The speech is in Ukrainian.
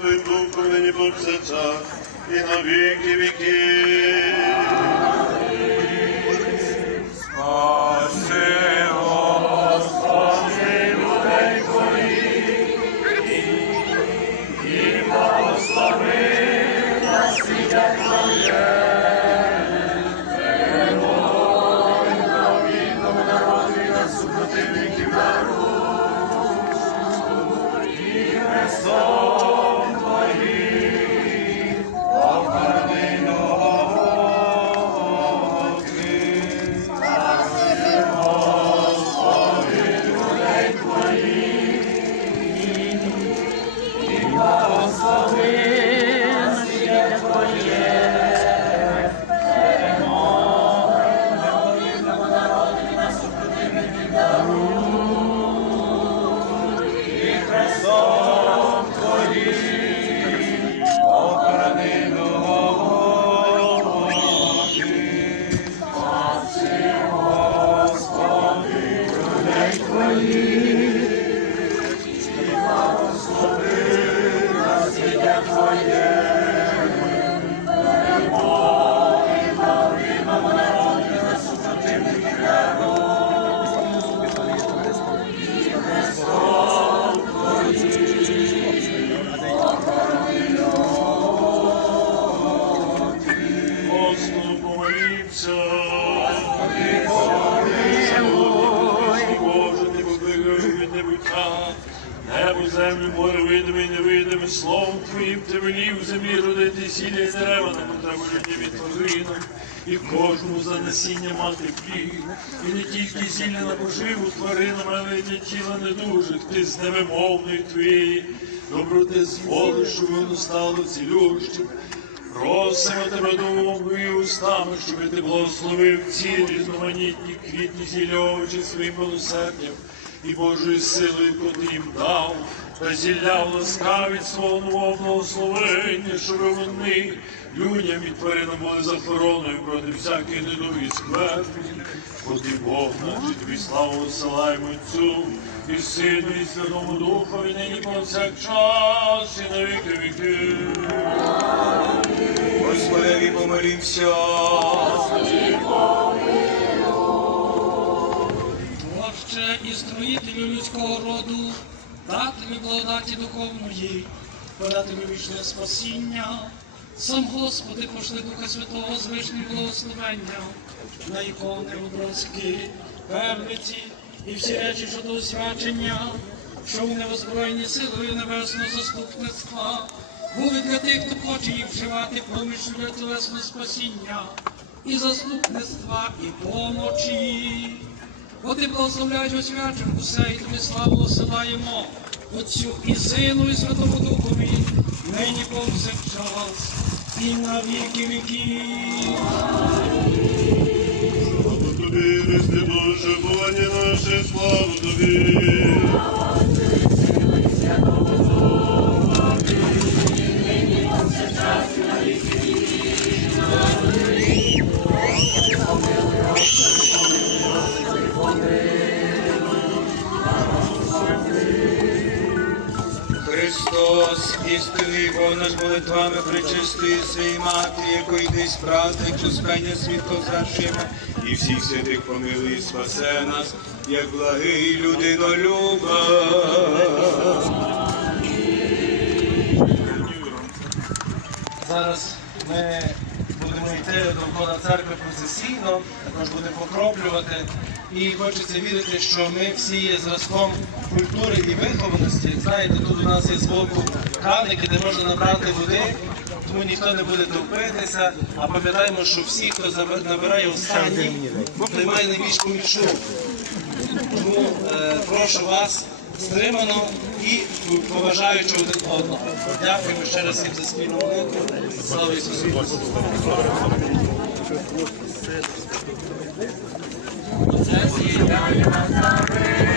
Твоїм не нині повсякчас і на віки віки. Спаси, Господи, людей Твоїх, і благослови на світло Твоє. وَلِيًّا словом Твоїм ти велів землі родити сілля і дерева на потребу людей від тваринам, і кожному за насіння мати плід, і не тільки зілля на поживу тваринам, але й для тіла недужих, ти з невимовної твоєї, доброти зволиш, щоб воно стало цілющим. Просимо тебе довгими устами, щоб ти благословив ці різноманітні квітні зільовичі своїм милосердям і Божою силою, коли їм дав, та зілляв ласкавість свого нового благословення, щоб вони людям і тваринам були захороною проти всяких недуг і скверни. Бо ти Бог наш, і тобі славу висилаємо Отцю, і Сину, і Святому Духові, нині повсякчас, і на віки віки. Господеві помолімся. Отче і строїтелю людського роду, датимі благодаті духовної, податимі вічне спасіння. Сам Господи, пошли Духа Святого з вишнім благословенням на ікони, образки, певниці і всі речі щодо освячення, що у невозброєні силою небесного заступництва були для тих, хто хоче їх вживати поміж для тілесного спасіння і заступництва, і помочі. Бо благословляють освячим усе, і тобі славу осилаємо Отцю і Сину, і Святому Духові, нині повсякчас, і на віки віків. Слава тобі, Христе Боже, бування наше, слава тобі. Христос, істинний Бог наш молитвами причистої свій мати, якої десь праздник успення світло зашима, і всіх святих помилуй спасе нас, як благий людинолюба. Зараз ми церкви процесійно, також будемо покроплювати. І хочеться вірити, що ми всі є зразком культури і вихованості. Знаєте, тут у нас є збоку краники, де можна набрати води, тому ніхто не буде топитися. А пам'ятаємо, що всі, хто набирає останній, приймає найбільш помічу. Тому е, прошу вас стримано і поважаючи один одного. Дякуємо ще раз всім за спільну молитву. Слава Ісусу! Оце сідає на